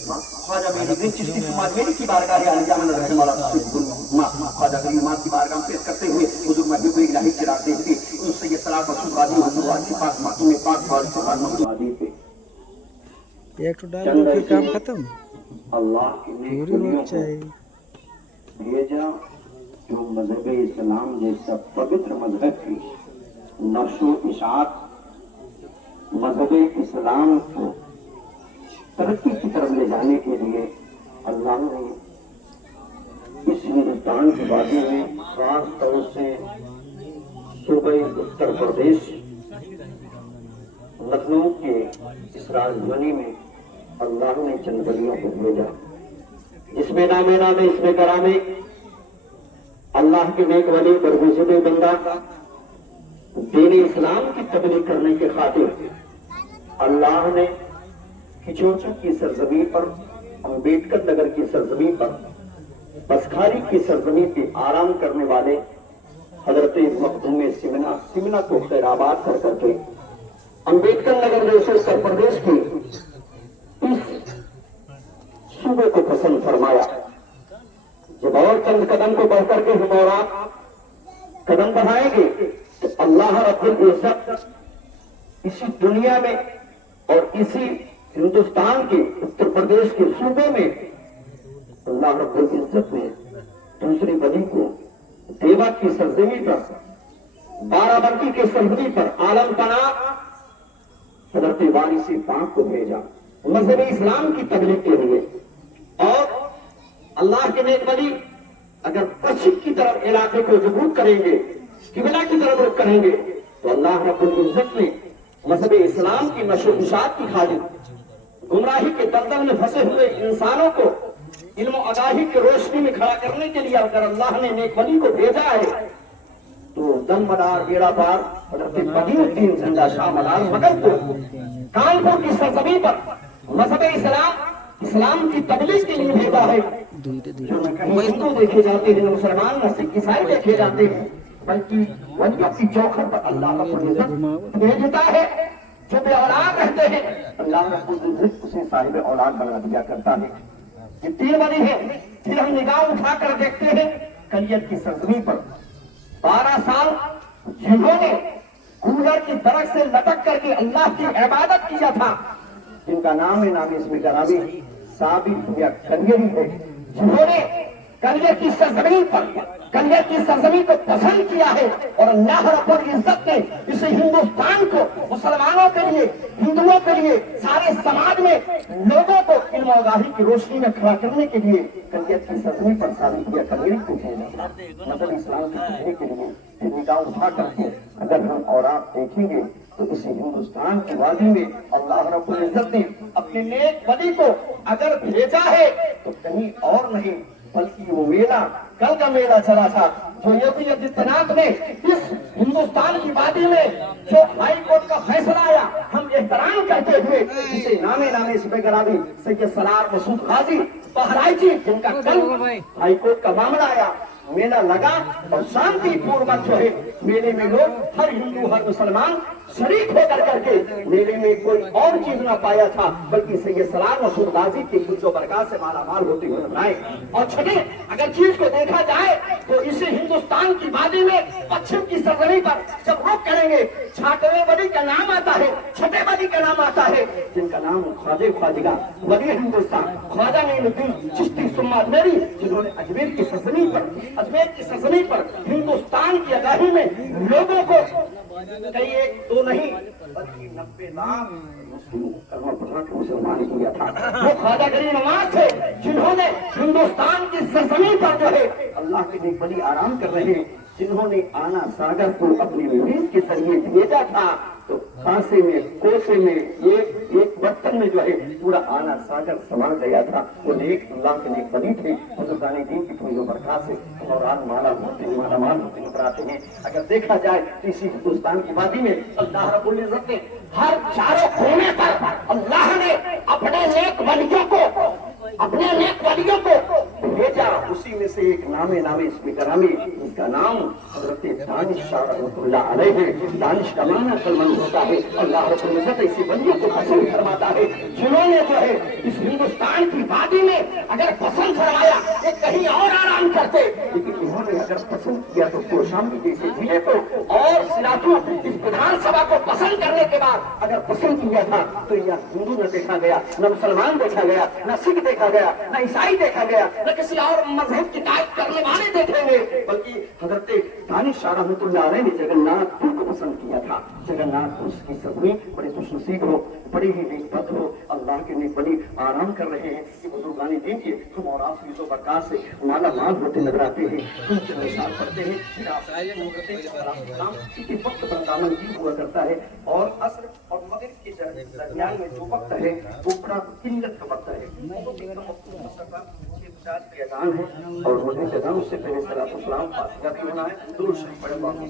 ख्वाजा मेरी चिश्ती समाज मेरी की बारगाह आने जामन रहने वाला ख्वाजा गरीब माँ की बारगाह पेश करते हुए हुजूर महबूब इलाही चिराग देखते उन सैयद सलाम मसूद गाजी हुजूर की पाक मातूम पाक वारिस मसूद गाजी पे एक तो डाल दो फिर काम खत्म। अल्लाह ने पूरी हो चाहिए भेजा जो मजहब इस्लाम जैसा पवित्र मजहब की नशो इशात मजहब इस्लाम को तरक्की की तरफ ले जाने के लिए अल्लाह ने इस हिंदुस्तान की वादी में खास तौर से सूबे उत्तर प्रदेश लखनऊ के इस राजधानी में अल्लाह ने चंद वलियों को भेजा जिसमें नामे नामे इसमें करामे अल्लाह के नेक वली बरगुज़रे बंदा दीन इस्लाम की तबलीग करने के खातिर अल्लाह ने खिचोचू की सरजमीन पर अम्बेडकर नगर की सरजमीन पर बसखारी की सरजमीन पे आराम करने वाले हजरत मखदूम सिमना को खैराबाद कर करके अम्बेडकर नगर जैसे उत्तर प्रदेश के इस सूबे को पसंद फरमाया। जब और चंद कदम को बढ़ करके हम और आप कदम बढ़ाएंगे तो अल्लाह रब्बुल इज्जत इसी दुनिया में और इसी हिंदुस्तान के उत्तर प्रदेश के सूबे में अल्लाह रब्बुल इज्जत ने दूसरी वली को देवा की सरजमी पर बाराबंकी के सरजमी पर आलम पना हजरत वारिस पाक को भेजा मजहब इस्लाम की तबलीग के लिए। और अल्लाह के नेक वली अगर पश्चिम की तरफ इलाके को जबूत करेंगे किबला की तरफ रुख करेंगे तो अल्लाह रब्बुल इज्जत ने मजहब इस्लाम की नशो-इशात की खातिर गुमराही के दलदल में फंसे हुए इंसानों को इल्म और आगाही की रोशनी में खड़ा करने के लिए अगर अल्लाह ने नेक वली को भेजा है तो दम मदार बेड़ा पार हजरत बदीउद्दीन जिंदा शाह मदार मगध को कानपुर की सरजमीन पर मजहब इस्लाम की तबलीग के लिए भेजा है। जो न कहीं हिंदू देखे जाते हैं, न मुसलमान, न सिख ईसाई देखे जाते हैं, बल्कि वलियों की चौखट पर अल्लाह रब्बुल इज्जत भेजता है। जो बे औलाद रहते हैं अल्लाह रब्बुल इज्जत उसे साहिब औलाद बना दिया करता है। ये तीन वली है। फिर हम निगाह उठाकर देखते हैं कलियत की सरजमीन पर 12 साल जिन्होंने कूलर की दरख्त से लटक करके अल्लाह की इबादत किया था जिनका नाम है नाम इसमें करावी साबित या कलियरी है जिन्होंने कलियत की सरजमीन पर कलियत की सरजमीन को पसंद किया है और अल्लाह रब्बुल इज्जत ने इस हिंदुस्तान को मुसलमानों के लिए हिंदुओं के लिए सारे समाज में लोगों को इल्म और आगाही की रोशनी में खड़ा करने के लिए कलियत की सरजमीन पर साबित या कलियरी को भेजा मतलब इस्लाम के लिए फिर निगाह उठा करके अगर हम और आप देखेंगे तो इस हिंदुस्तान की वादी में अल्लाह रब्बुल इज्जत ने अपने नेक वली को अगर भेजा है तो कहीं और नहीं बल्कि वो मेला कल का मेला चला था जो योगी आदित्यनाथ ने इस हिंदुस्तान की वादी में जो हाई कोर्ट का फैसला आया हम एहतराम करते हुए इसे नामे नामे इस पे करावी सैयद सलार मसूद गाजी बहराइची जिनका कल हाई कोर्ट का मामला आया मेला लगा और शांति पूर्वक जो है मेले में लोग हर हिंदू हर मुसलमान शरीक होकर करके मेले में कोई और चीज ना पाया था बल्कि सैयद सलार मसूद गाजी की कुछ बरकत से माला माल होते हुए बनाए। और छठे अगर चीज को देखा जाए तो इसे हिंदुस्तान की वादी में पश्चिम की सरजमी पर जब रुख करेंगे छठवें वली का नाम आता है छठे वली का नाम आता है जिनका नाम ख्वाजे ख्वाजिगा वली हिंदुस्तान ख्वाजा मीनुद्दीन चिश्ती सुम्मा मेरी जिन्होंने अजमेर की सरजमी पर हिंदुस्तान की आगाही में लोगों को कई एक दो नहीं बल्कि 90 लाख मुसलमान किया था। वो ख्वाजा गरीब नवाज थे जिन्होंने हिंदुस्तान की सरजमी पर जो है अल्लाह के नेक वली आराम कर रहे हैं जिन्होंने आना सागर को अपनी मुहिम के जरिए भेजा था तो खांसे में कोसे में एक बर्तन में जो है पूरा आना सागर समा गया था। वो नेक अल्लाह के नेक वली थे बुजुर्गाने दीन की फैज़ो बरकत से और माला माल होते नजर आते हैं। अगर देखा जाए तो इसी हिंदुस्तान की वादी में अल्लाह रब्बुल इज्जत ने हर चारों कोने पर अल्लाह ने अपने नेक वलियों को भेजा। उसी में से एक नामे इसमें करामी इसका नाम हज़रत दानिश शाह रहमतुल्लाह अलैह है। दानिश का माना कलमन होता है। अल्लाह रब्बुल इज्जत ऐसी वलियों को पसंद फरमाता है जिन्होंने जो है इस हिंदुस्तान सुलेमान की वादी में अगर पसंद फरमाया ये कहीं और आराम करते, लेकिन इन्होंने अगर पसंद किया तो कौशाम्बी जैसे जिले को और सिराथू इस विधानसभा को पसंद करने के बाद अगर पसंद किया था तो यह हिंदू न देखा गया, न मुसलमान देखा गया, न सिख देखा गया, न ईसाई देखा गया, न किसी और मजहब की तायद करने वाले देखेंगे, बल्कि हजरत दानिश शाह रहमतुल्लाह अलैह ने जगन्नाथपुर को पसंद किया था। जगन्नाथपुर की सभी बड़े खुशनसीब हो, बड़े ही नेकबद हो, अल्लाह के नेक बड़ी आराम कर रहे हैं कि बुजुर्गान दीन के हम और आप फीजो बरकत से माला माल होते नजर आते हैं। उनके निशान पढ़ते हैं, फिर आप इसी वक्त पर दामन भी हुआ करता है और असर और मगरिब के दरमियान में जो वक्त है वो बड़ा किल्लत का वक्त है, तो एकदम 50 के अजान है और मगरिब के अजान उससे पहले सलात व सलाम फातिहा भी होना है। दुरूद शरीफ पढ़े, बाकी